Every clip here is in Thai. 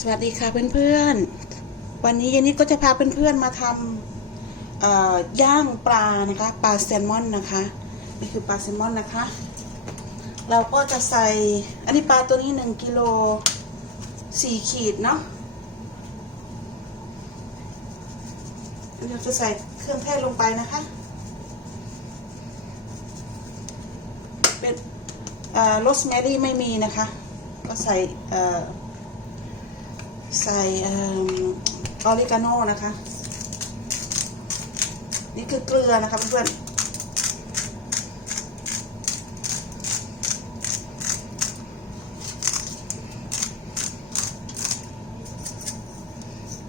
สวัสดีค่ะเพื่อนๆ วันนี้เยนนิดก็จะพาเพื่อนๆมาทำย่างปลานะคะปลาแซลมอนนะคะนี่คือปลาแซลมอนนะคะ เราก็จะใส่อันนี้ปลาตัวนี้หนึ่งกิโลสี่ขีดเนาะเราจะใส่เครื่องเทศลงไปนะคะเป็นโรสแมรี่ไม่มีนะคะ ก็ใส่ ใส่ออริกาโน่นะคะ นี่คือเกลือนะคะเพื่อน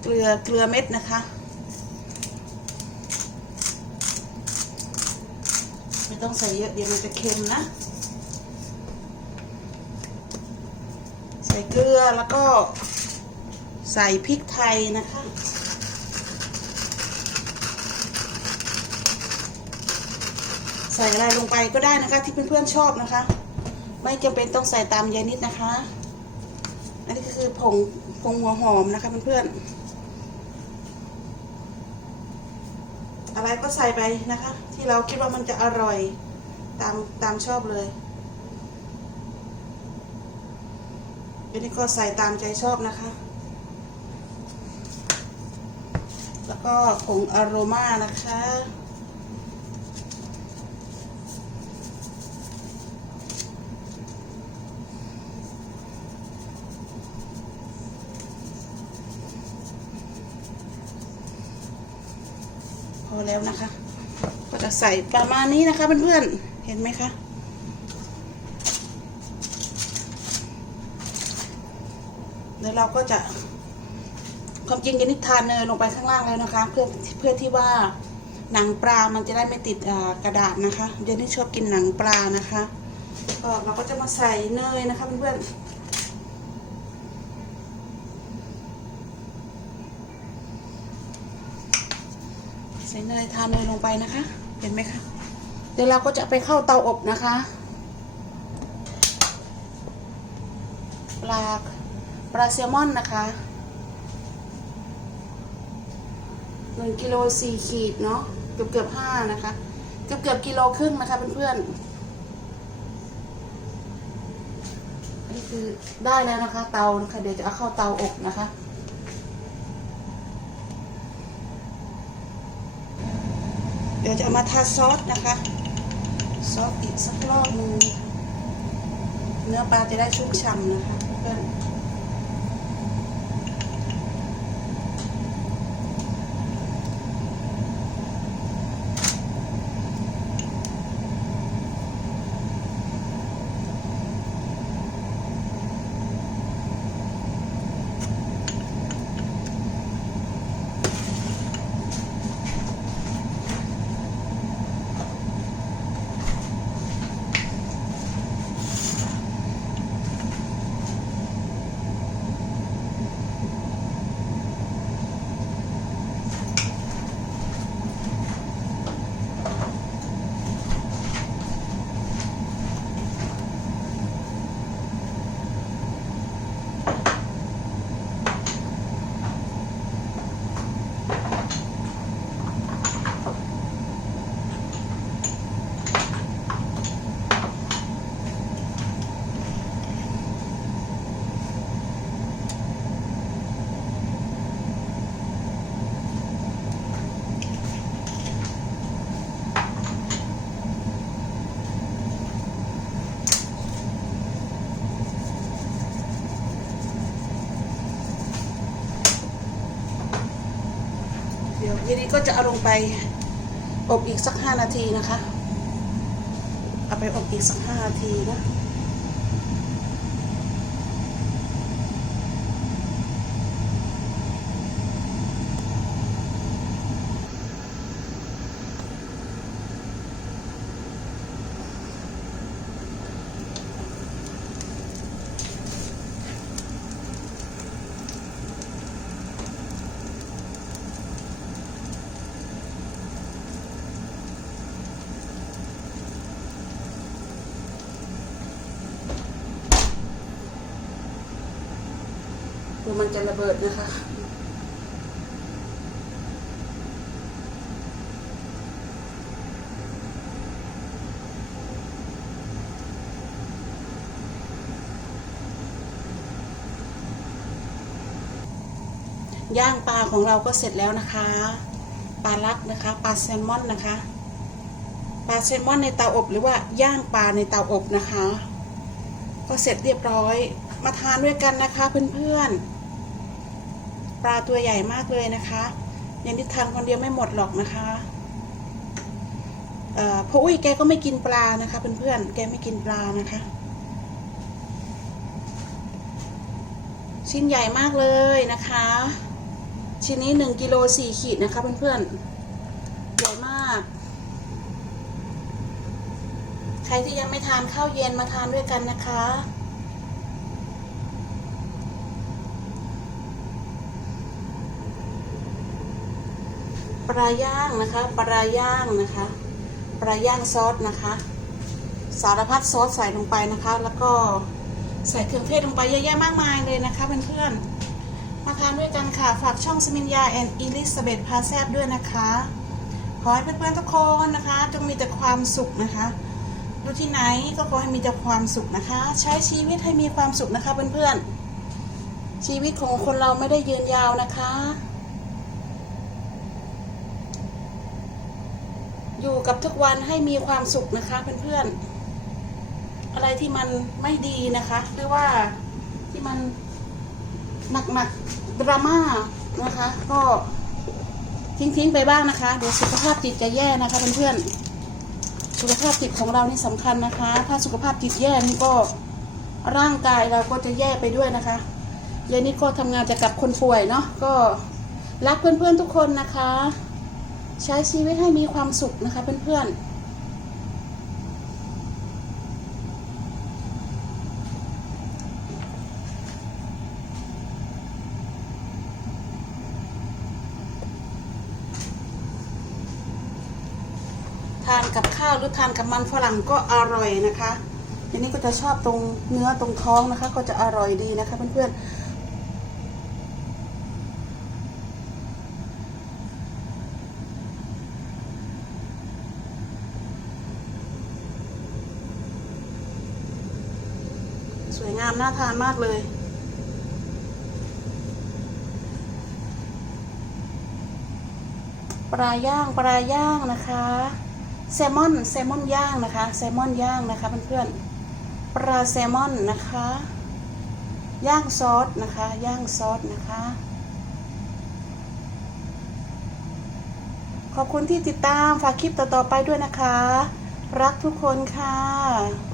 เกลือเกลือเม็ดนะคะไม่ต้องใส่เยอะเดี๋ยวมันจะเค็มนะ ใส่เกลือแล้วก็ ใส่พริกไทยนะคะใส่อะไรลงไปก็ได้นะคะ ที่เพื่อนๆชอบนะคะ ไม่จำเป็นต้องใส่ตามยายนิดนะคะ อันนี้ก็คือผงผงหัวหอมนะคะเพื่อนๆอะไรก็ใส่ไปนะคะ ที่เราคิดว่ามันจะอร่อยตามตามชอบเลยอันนี้ก็ใส่ตามใจชอบนะคะ แล้วก็ผงอโรมานะคะ พอแล้วนะคะ ก็จะใส่ประมาณนี้นะคะเพื่อนๆ เห็นไหมคะแล้วเราก็จะ ความจริงจะนิทานเนยลงไปข้างล่างแล้วนะคะ เพื่อเพื่อที่ว่าหนังปลา มันจะได้ไม่ติดกระดาษนะคะเดี๋ยวนี้ชอบกินหนังปลานะคะก็เราก็จะมาใส่เนยนะคะเพื่อนๆใส่เนยทานเนยลงไปนะคะ เห็นไหมคะ เดี๋ยวเราก็จะไปเข้าเตาอบนะคะ ปลาปลาแซลมอนนะคะ หนึ่งกิโลสี่ขีดเนาะเกือบเกือบห้านะคะ เกือบเกือบกิโลครึ่งนะคะเพื่อนๆนี่คือได้แล้วนะคะ เตานะคะเดี๋ยวจะเอาเข้าเตาอบนะคะเดี๋ยวจะเอามาทาซอสนะคะ ซอสอีกสักรอบนึงเนื้อปลาจะได้ชุ่มฉ่ำนะคะเพื่อน นี้ก็จะเอาลงไปอบอีกสักห้านาทีนะคะ เอาไปอบอีกสักห้านาทีนะ มันจะระเบิดนะคะ ย่างปลาของเราก็เสร็จแล้วนะคะ ปลาลักนะคะ ปลาแซลมอนนะคะ ปลาแซลมอนในเตาอบหรือว่าย่างปลาในเตาอบนะคะ ก็เสร็จเรียบร้อยมาทานด้วยกันนะคะเพื่อนๆ ปลาตัวใหญ่มากเลยนะคะยังที่ทานคนเดียวไม่หมดหรอกนะคะเอ่อพ่ออุ้ยแกก็ไม่กินปลานะคะเพื่อนๆแกไม่กินปลานะคะ ชิ้นใหญ่มากเลยนะคะ ชิ้นนี้หนึ่งกิโลสี่ขีดนะคะเพื่อนๆใหญ่มาก ใครที่ยังไม่ทานข้าวเย็นมาทานด้วยกันนะคะ ปลาย่างนะคะ ปลาย่างนะคะ ปลาย่างซอสนะคะ สารพัดซอสใส่ลงไปนะคะ แล้วก็ใส่เครื่องเทศลงไปเยอะแยะมากมายเลยนะคะเพื่อนๆมาทานด้วยกันค่ะ ฝากช่องสมินยาแอนอิลิซาเบธพาแซบด้วยนะคะ ขอให้เพื่อนๆทุกคนนะคะ จงมีแต่ความสุขนะคะดูที่ไหนก็ขอให้มีแต่ความสุขนะคะ ใช้ชีวิตให้มีความสุขนะคะเพื่อนๆชีวิตของคนเราไม่ได้ยืนยาวนะคะ อยู่กับทุกวันให้มีความสุขนะคะเพื่อนๆ อะไรที่มันไม่ดีนะคะ หรือว่าที่มันหนักหนักๆดราม่านะคะ ก็ทิ้งทิ้งๆไปบ้างนะคะเดี๋ยวสุขภาพจิตจะแย่นะคะเพื่อนๆสุขภาพจิตของเรานี่สำคัญนะคะ ถ้าสุขภาพจิตแย่นี่ก็ร่างกายเราก็จะแย่ไปด้วยนะคะเย็นนี้ก็ทำงานจะกับคนป่วยเนาะก็รักเพื่อนๆทุกคนนะคะ ใช้ชีวิตให้มีความสุขนะคะเพื่อนๆทานกับข้าวหรือทานกับมันฝรั่งก็อร่อยนะคะทีนี้ก็จะชอบตรงเนื้อตรงท้องนะคะ ก็จะอร่อยดีนะคะเพื่อนๆ สวยงามน่าทานมากเลย ปลาย่างปลาย่างนะคะ แซลมอนแซลมอนย่างนะคะ แซลมอนย่างนะคะเพื่อนๆปลาแซลมอนนะคะ ย่างซอสนะคะ ย่างซอสนะคะขอบคุณที่ติดตาม ฝากคลิปต่อ ๆ ไปด้วยนะคะ รักทุกคนค่ะ